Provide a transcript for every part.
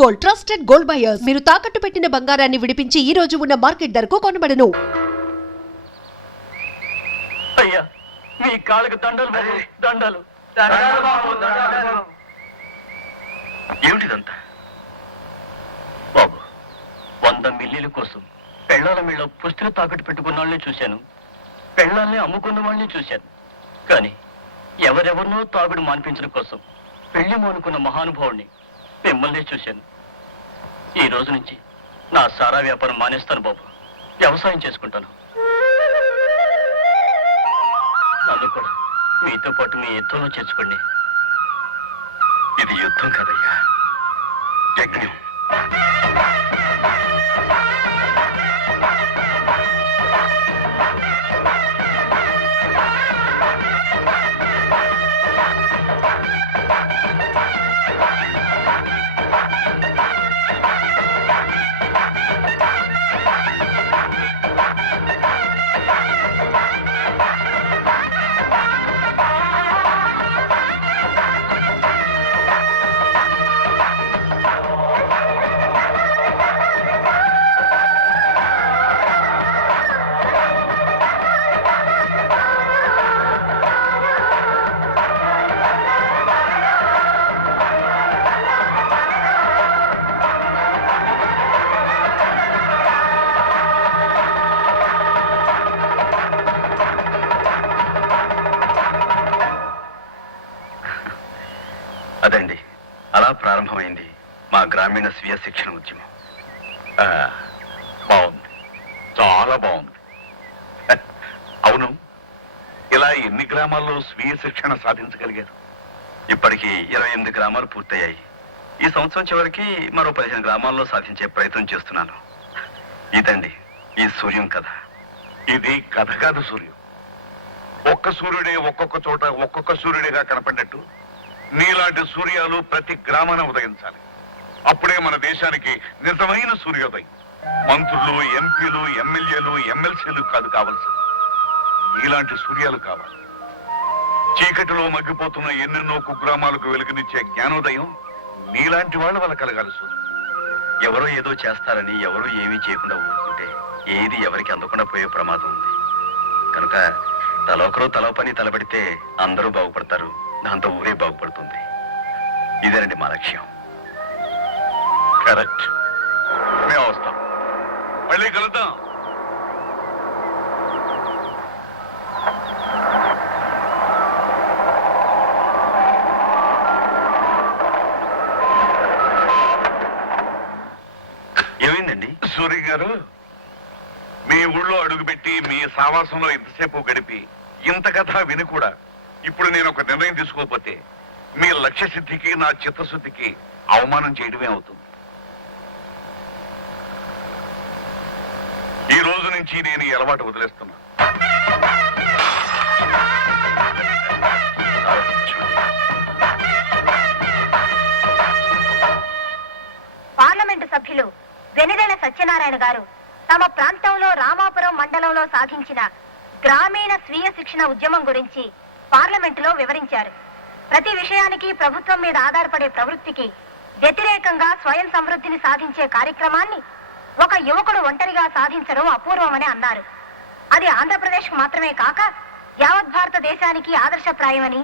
Gold trusted gold buyers మీరు తాకట్టు పెట్టిన బంగారాన్ని విడిపించి ఈ రోజు ఉన్న మార్కెట్ ధరకు కొనబడను. అయ్యా మీ కాళ్ళకి దండలు దండలు. ఏమిటిదంతా బాబు? 100 మిల్లీల కోసం పెళ్ళాల మీద పుస్తక తాకట్టు పెట్టుకున్న వాళ్ళని చూశాను, పెళ్ళాలని అమ్ముకున్న వాళ్ళని చూశాను. కానీ ఎవరెవరినో తాగుడు మాన్పించడం కోసం పెళ్లి మానుకున్న మహానుభావుడిని మిమ్మల్ని చూశాను. ఈ రోజు నుంచి నా సారా వ్యాపారం మానేస్తాను బాబు, వ్యవసాయం చేసుకుంటాను. నన్ను కూడా మీతో పాటు మీ యుద్ధంలో చేర్చుకోండి. ఇది యుద్ధం కాదయ్యా, యజ్ఞం. అదండి, అలా ప్రారంభమైంది మా గ్రామీణ స్వీయ శిక్షణ ఉద్యమం. బాగుంది, చాలా బాగుంది. అవును, ఇలా ఎన్ని గ్రామాల్లో స్వీయ శిక్షణ సాధించగలిగారు? ఇప్పటికి 28 గ్రామాలు పూర్తయ్యాయి. ఈ సంవత్సరం చివరికి మరో 15 గ్రామాల్లో సాధించే ప్రయత్నం చేస్తున్నాను. ఇదండి ఈ సూర్యం కథ. ఇది కథ కాదు సూర్యం. ఒక్క సూర్యుడే ఒక్కొక్క చోట ఒక్కొక్క సూర్యుడిగా కనపడినట్టు నీలాంటి సూర్యాలు ప్రతి గ్రామాన ఉదయించాలి. అప్పుడే మన దేశానికి నిజమైన సూర్యోదయం. మంత్రులు, ఎంపీలు, ఎమ్మెల్యేలు, ఎమ్మెల్సీలు కాదు కావాల్సింది, నీలాంటి సూర్యాలు కావాలి. చీకటిలో మగ్గిపోతున్న ఎన్నెన్నో కుగ్రామాలకు వెలుగునిచ్చే జ్ఞానోదయం నీలాంటి వాళ్ళ వల్ల కలగాలి. సూర్యుడు ఎవరో ఏదో చేస్తారని ఎవరో ఏమీ చేయకుండా ఊరుకుంటే ఏది ఎవరికి అందకుండా పోయే ప్రమాదం ఉంది. కనుక తలొకరు తల పని తలబడితే అందరూ బాగుపడతారు, దాంతో ఊరే బాగుపడుతుంది. ఇదేనండి మా లక్ష్యం. కరెక్ట్. మేము వస్తాం, మళ్ళీ కలుద్దాం. ఏమైందండి? సూర్య గారు, మీ ఊళ్ళో అడుగుపెట్టి మీ సావాసంలో ఇంతసేపు గడిపి ఇంత కథ విని కూడా ఇప్పుడు నేను ఒక నిర్ణయం తీసుకోకపోతే మీ లక్ష్య సిద్ధికి నా చిత్తశుద్ధికి అవమానం చేయడమే అవుతుంది. ఈ రోజు నుంచి నేను ఈ అలవాటు వదిలేస్తున్నా. పార్లమెంటు సభ్యులు వెనిరెల సత్యనారాయణ గారు తమ ప్రాంతంలో రామాపురం మండలంలో సాగించిన గ్రామీణ స్వీయ శిక్షణ ఉద్యమం గురించి పార్లమెంటులో వివరించారు. ప్రతి విషయానికి ప్రభుత్వం మీద ఆధారపడే ప్రవృత్తికి వ్యతిరేకంగా స్వయం సమృద్ధిని సాధించే కార్యక్రమాన్ని ఒక యువకుడు ఒంటరిగా సాధించడం అపూర్వమని అన్నారు. అది ఆంధ్రప్రదేశ్ మాత్రమే కాక యావత్ భారతదేశానికి ఆదర్శప్రాయమని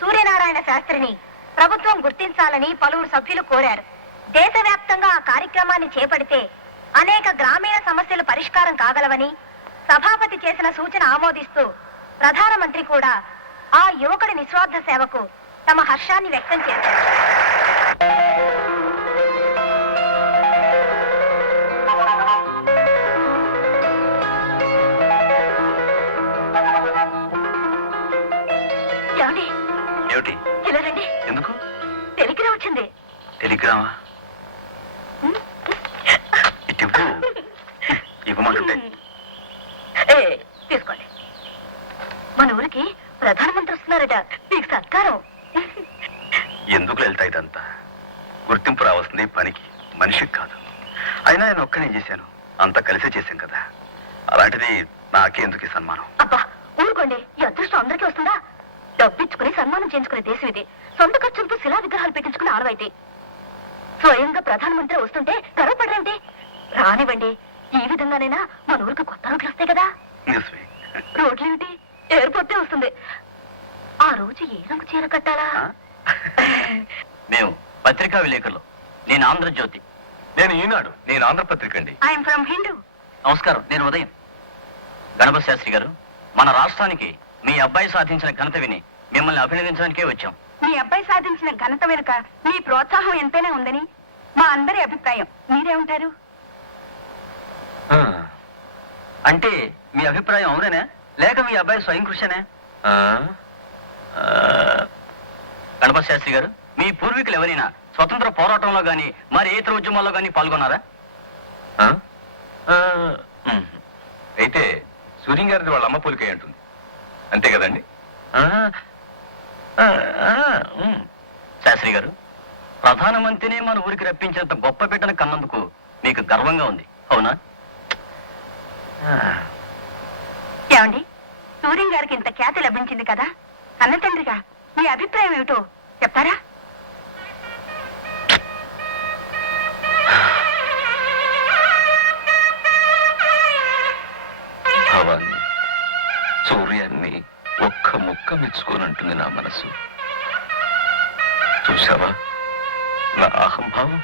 సూర్యనారాయణ శాస్త్రిని ప్రభుత్వం గుర్తించాలని పలువురు సభ్యులు కోరారు. దేశవ్యాప్తంగా ఆ కార్యక్రమాన్ని చేపడితే అనేక గ్రామీణ సమస్యలు పరిష్కారం కాగలవని సభాపతి చేసిన సూచన ఆమోదిస్తూ ప్రధానమంత్రి కూడా ఆ యువకుడి నిస్వార్థ సేవకు తమ హర్షాన్ని వ్యక్తం చేశారు. ఏమిటి? ఇలా రండి. ఎందుకు? టెలిగ్రామ్ వచ్చింది. టెలిగ్రామా? ఇటు ఇవ్వమంటుంటే తీసుకోండి. మన ఊరికి ప్రధానమంత్రి వస్తున్నారట, మీకు సత్కారం. ఎందుకు వెళ్తా ఇదంతా? గుర్తింపు రావాల్సింది పనికి, మనిషికి కాదు. అయినా ఆయన ఒక్కనే చేశాను, అంతా కలిసే చేశాం కదా. అలాంటిది నాకే ఎందుకు సన్మానం? అబ్బా ఊరుకోండి, ఈ అదృష్టం అందరికీ వస్తుందా? డబ్బిచ్చుకుని సన్మానం చేయించుకునే దేశం ఇది. సొంత ఖర్చులతో శిలా విగ్రహాలు పెట్టించుకుని ఆడవైతే స్వయంగా ప్రధానమంత్రి వస్తుంటే గర్వపడరేంటి? రానివ్వండి, ఈ విధంగానైనా మన ఊరికి కొత్త రోడ్లు వస్తాయి కదా. నిజమే. రోడ్లేమిటి, ఎయిర్పోర్టే వస్తుంది. ఆ రోజు ఏ రంగు చీర కట్టాలా? మేము పత్రికా విలేకరులు. నేను ఆంధ్రజ్యోతి. నేను ఈనాడు. నేను ఆంధ్రపత్రిక అండి. I'm from Hindu. నమస్కారం, నేను ఉదయం. గణపతి శాస్త్రి గారు, మన రాష్ట్రానికి మీ అబ్బాయి సాధించిన ఘనత విని మిమ్మల్ని అభినందించడానికే వచ్చాం. మీ అబ్బాయి సాధించిన ఘనత వెనుక మీ ప్రోత్సాహం ఎంతైనా ఉందని మా అందరి అభిప్రాయం. మీరేమంటారు? అంటే మీ అభిప్రాయం అవునేనా, లేక మీ అబ్బాయి స్వయం కృషినే? గణపతి శాస్త్రి గారు, మీ పూర్వీకులు ఎవరైనా స్వతంత్ర పోరాటంలో గాని మరి ఇతర ఉద్యమాల్లో గాని పాల్గొన్నారా? అయితే సూర్యం గారిది వాళ్ళ అమ్మ పోలికై ఉంటుంది, అంతే కదండి? శాస్త్రి గారు, ప్రధానమంత్రిని మన ఊరికి రప్పించినంత గొప్ప బిడ్డను కన్నందుకు మీకు గర్వంగా ఉంది, అవునా? ఏమండి, సూర్యం గారికి ఇంత ఖ్యాతి లభించింది కదా, అన్న తండ్రిగా మీ అభిప్రాయం ఏమిటో చెప్తారా? భావాన్ని, సూర్యాన్ని ఒక్క ముక్క మెచ్చుకోనంటుంది నా మనసు. చూసావా నా అహంభావం?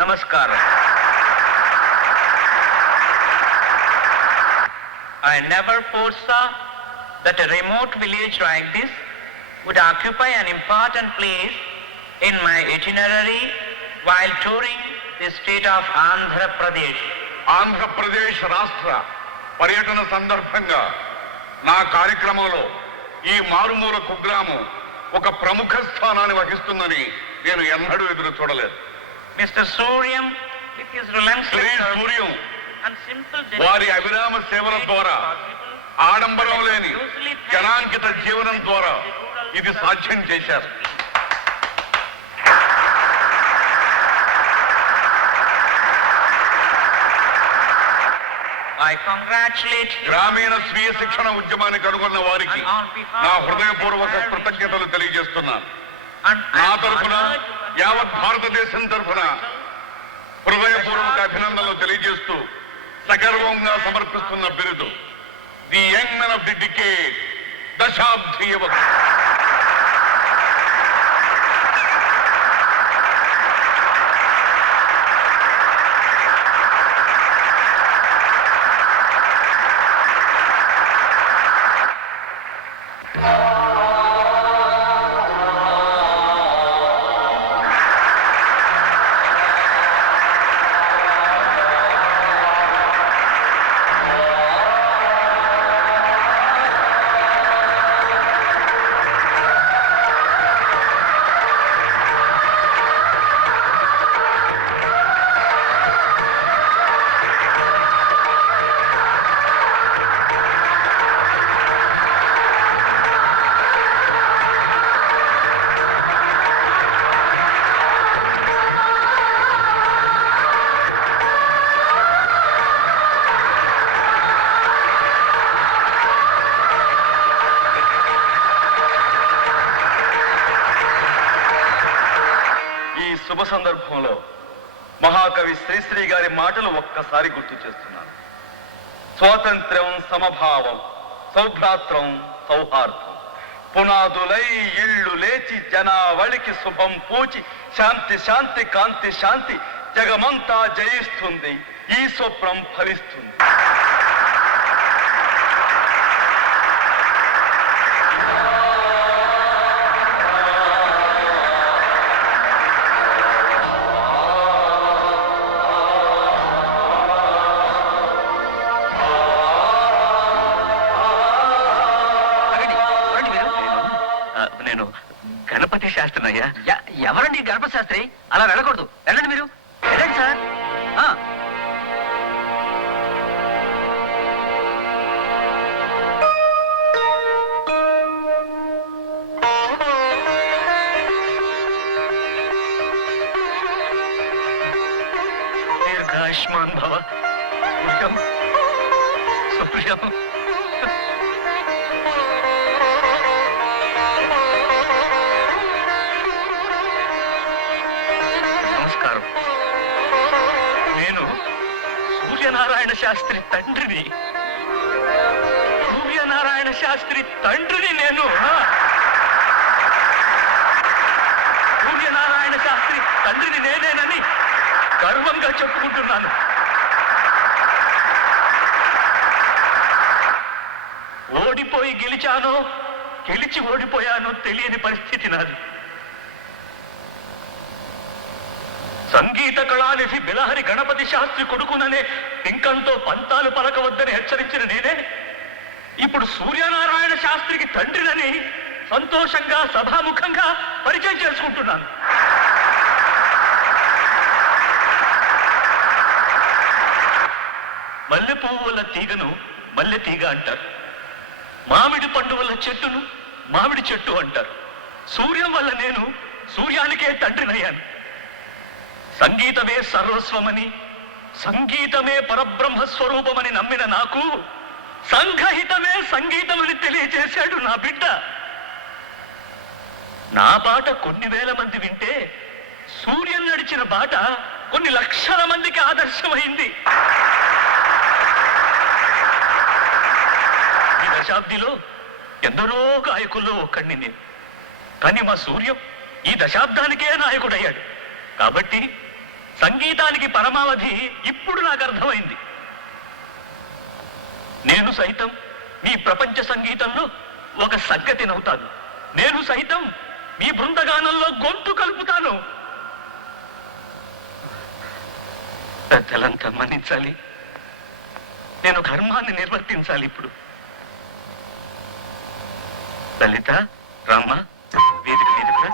నమస్కారం. I never foresaw that a remote village like this would occupy an important place in my itinerary while touring the state of Andhra Pradesh. Andhra Pradesh రాష్ట్ర పర్యటన సందర్భంగా నా కార్యక్రమంలో ఈ మారుమూల కుగ్రామం ఒక ప్రముఖ స్థానాన్ని వహిస్తుందని నేను ఎన్నడూ ఎదురు చూడలేదు. Mr. Suryam, with his relentless Shri service Suryam and simple వారి dedication అవిరామ సేవల made ద్వారా possible ఆడంబరం లేని జనాంకిత జీవనం ద్వారా ఇది సాధ్యం చేశారు. I congratulate you గ్రామీణ స్వీయ శిక్షణ ఉద్యమాన్ని కనుగొన్న వారికి and on behalf నా of the హృదయపూర్వక entire కృతజ్ఞతలు తెలియజేస్తున్నాను. and నా I am తరఫున honored to confer యావత్ upon భారతదేశం తరఫున హృదయపూర్వక అభినందనలు తెలియజేస్తూ సగర్వంగా సమర్పిస్తున్న బిరుదు the young men of the decade, దశాబ్ది యువకుడు. సందర్భంలో మహాకవి శ్రీశ్రీ గారి మాటలు ఒక్కసారి గుర్తు చేస్తున్నాను. స్వాతంత్ర్యం, సమభావం, సౌభ్రాత్రం, సౌహార్దం, పునాదులై ఇళ్ళు లేచి జనావళికి శుభం పూచి శాంతి శాంతి కాంతి శాంతి జగమంతా జయిస్తుంది, ఈ స్వప్నం ఫలిస్తుంది. నేను గణపతి శాస్త్రి అయ్యా. ఎవరండి గణపతి శాస్త్రి? అలా వెళ్ళకూడదు, వెళ్ళండి మీరు, వెళ్ళండి సార్. దీర్ఘాయుష్మాన్ భవ. సుప్రియం. నమస్కారం. నేను సూర్యనారాయణ శాస్త్రి తండ్రిని. సూర్యనారాయణ శాస్త్రి తండ్రిని నేను. సూర్యనారాయణ శాస్త్రి తండ్రిని నేనేనని గర్వంగా చెప్పుకుంటున్నాను. ఓడిపోయి గెలిచానో, గెలిచి ఓడిపోయానో తెలియని పరిస్థితి నాది. సంగీత కళానిధి బిలహరి గణపతి శాస్త్రి కొడుకుననే పింకంతో పంతాలు పలకవద్దని హెచ్చరించిన నేనే ఇప్పుడు సూర్యనారాయణ శాస్త్రికి తండ్రినని సంతోషంగా సభాముఖంగా పరిచయం చేసుకుంటున్నాను. మల్లె పువ్వు వల్ల తీగను మల్లె తీగ అంటారు. మామిడి పండు వల్ల చెట్టును మామిడి చెట్టు అంటారు. సూర్యం వల్ల నేను సూర్యానికే తండ్రినయ్యాను. సంగీతమే సర్వస్వమని, సంగీతమే పరబ్రహ్మ స్వరూపమని నమ్మిన నాకు సంఘహితమే సంగీతమని తెలియజేశాడు నా బిడ్డ. నా బాట కొన్ని వేల మంది వింటే సూర్యం నడిచిన బాట కొన్ని లక్షల మందికి ఆదర్శమైంది. ఈ దశాబ్దిలో ఎందరో గాయకుల్లో ఒక్కడిని నేను. కానీ మా సూర్యం ఈ దశాబ్దానికే నాయకుడయ్యాడు. కాబట్టి సంగీతానికి పరమావధి ఇప్పుడు నాకు అర్థమైంది. నేను సైతం మీ ప్రపంచ సంగీతంలో ఒక సగ్గతినవుతాను. నేను సైతం మీ బృందగానంలో గొంతు కలుపుతాను. పెద్దలంతా మన్నించాలి. నేను ధర్మాన్ని నిర్వర్తించాలి. ఇప్పుడు లలిత, రామ్మ, వేదిక మీదకు రా.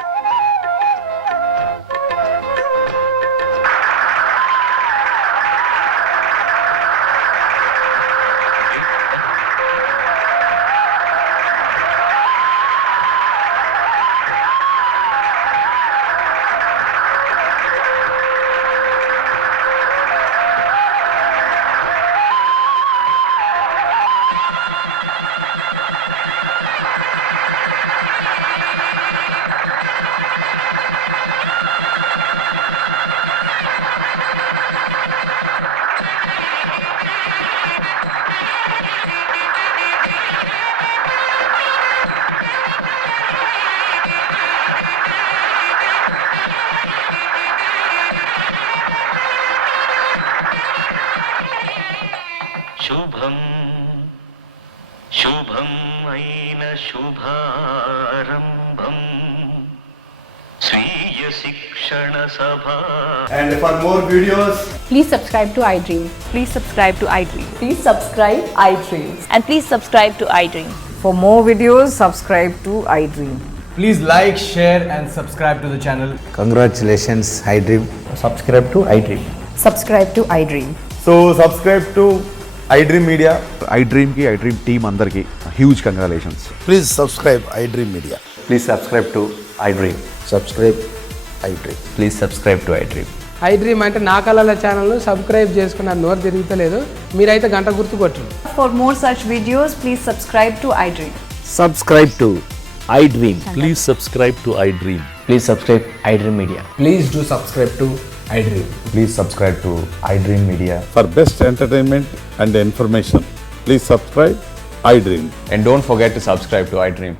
శుభం శుభం అయిన శుభారంభం స్వీయ శిక్షణ సభ. And for more videos, Please subscribe to iDream. Please subscribe to iDream. Please subscribe iDream. And please subscribe to iDream. For more videos, subscribe to iDream. please like, share and subscribe to the channel. Congratulations, iDream. Subscribe to iDream. Subscribe to iDream. So subscribe to iDream Media. iDream ki iDream team andarki huge congratulations. Please subscribe iDream Media. Please subscribe to iDream. Subscribe iDream. Please subscribe to iDream. iDream అంటే నా కళల ఛానల్ను subscribe చేసుకున్న నోరు తిరుగుతలేదు. మీరైతే గంట గుర్తు కొట్టండి. For more such videos, please subscribe to iDream. Subscribe to iDream. Please subscribe to iDream. Please subscribe iDream media. Please do subscribe to iDream. Please subscribe to iDream Media. For best entertainment and information, please subscribe iDream. And don't forget to subscribe to iDream.